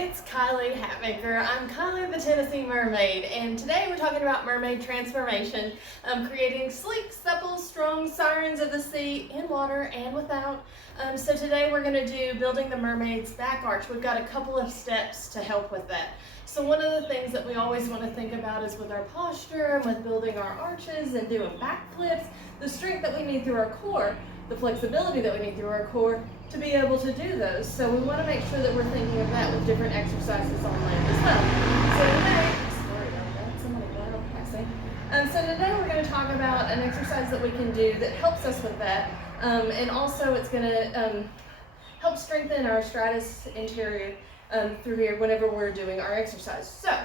it's Kylie Hatmaker. I'm Kylie the Tennessee Mermaid, and today we're talking about mermaid transformation, creating sleek, supple, strong sirens of the sea in water and without. So today we're going to do building the mermaid's back arch. We've got a couple of steps to help with that. So one of the things that we always want to think about is with our posture and with building our arches and doing back flips, the strength that we need through our core, the flexibility that we need through our core to be able to do those. So we want to make sure that we're thinking of that with different exercises on land as well. So today, sorry about that, somebody got on passing. So today we're going to talk about an exercise that we can do that helps us with that. And also it's going to help strengthen our stratus anterior through here whenever we're doing our exercise. So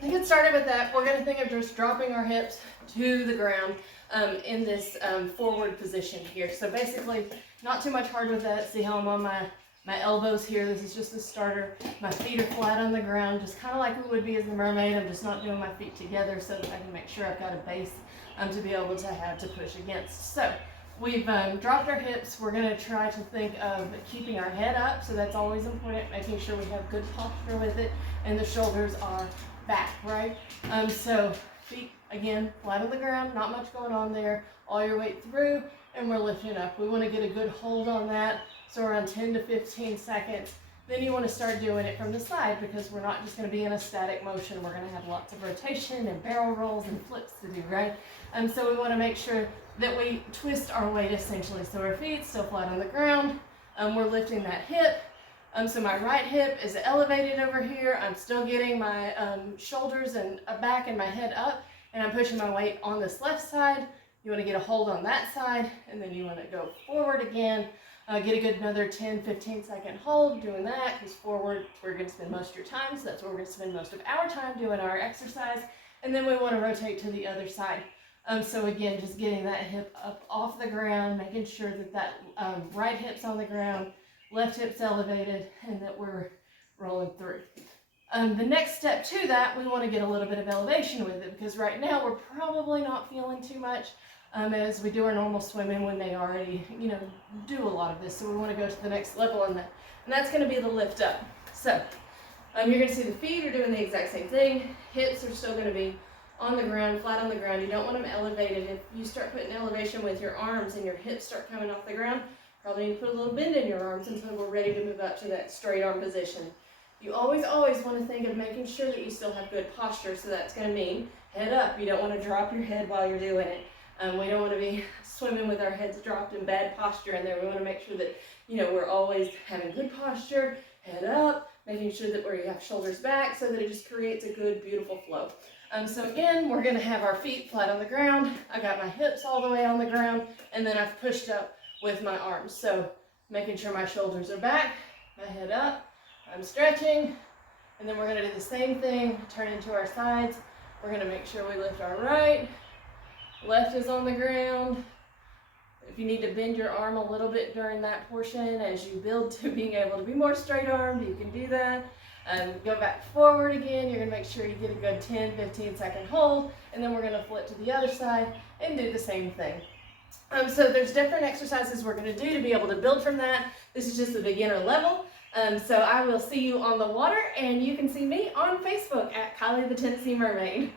to get started with that, we're going to think of just dropping our hips to the ground in this forward position here. So basically, not too much hard with that. See how I'm on my elbows here? This is just the starter. My feet are flat on the ground, just kind of like we would be as the mermaid. I'm just not doing my feet together so that I can make sure I've got a base to be able to have to push against. So we've dropped our hips. We're going to try to think of keeping our head up. So that's always important, making sure we have good posture with it and the shoulders are back, right? So feet, again, flat on the ground, not much going on there. All your weight through, and we're lifting up. We want to get a good hold on that, so around 10 to 15 seconds. Then you want to start doing it from the side because we're not just going to be in a static motion. We're going to have lots of rotation and barrel rolls and flips to do, right? So we want to make sure that we twist our weight essentially. So our feet still flat on the ground. We're lifting that hip. So my right hip is elevated over here. I'm still getting my shoulders and back and my head up, and I'm pushing my weight on this left side. You want to get a hold on that side, and then you want to go forward again. Get a good another 10-15 second hold doing that, because forward we're going to spend most of your time, so that's where we're going to spend most of our time doing our exercise. And then we want to rotate to the other side. So again, just getting that hip up off the ground, making sure that that right hip's on the ground, left hip's elevated, and that we're rolling through. The next step to that, we want to get a little bit of elevation with it, because right now we're probably not feeling too much as we do our normal swimming when they already, do a lot of this. So we want to go to the next level on that, and that's going to be the lift up. So you're going to see the feet are doing the exact same thing. Hips are still going to be on the ground, flat on the ground. You don't want them elevated. If you start putting elevation with your arms and your hips start coming off the ground, probably need to put a little bend in your arms until we're ready to move up to that straight arm position. You always want to think of making sure that you still have good posture. So that's going to mean head up. You don't want to drop your head while you're doing it. We don't want to be swimming with our heads dropped in bad posture in there. We want to make sure that, we're always having good posture, head up, making sure that we have shoulders back so that it just creates a good, beautiful flow. So again, we're going to have our feet flat on the ground. I got my hips all the way on the ground, and then I've pushed up with my arms. So making sure my shoulders are back, my head up, I'm stretching, and then we're going to do the same thing, turn into our sides. We're going to make sure we lift our right, left is on the ground. If you need to bend your arm a little bit during that portion as you build to being able to be more straight armed, you can do that. Go back forward again. You're going to make sure you get a good 10-15 second hold, and then we're going to flip to the other side and do the same thing. So there's different exercises we're going to do to be able to build from that. This is just the beginner level. So I will see you on the water, and you can see me on Facebook at Kylie the Tennessee Mermaid.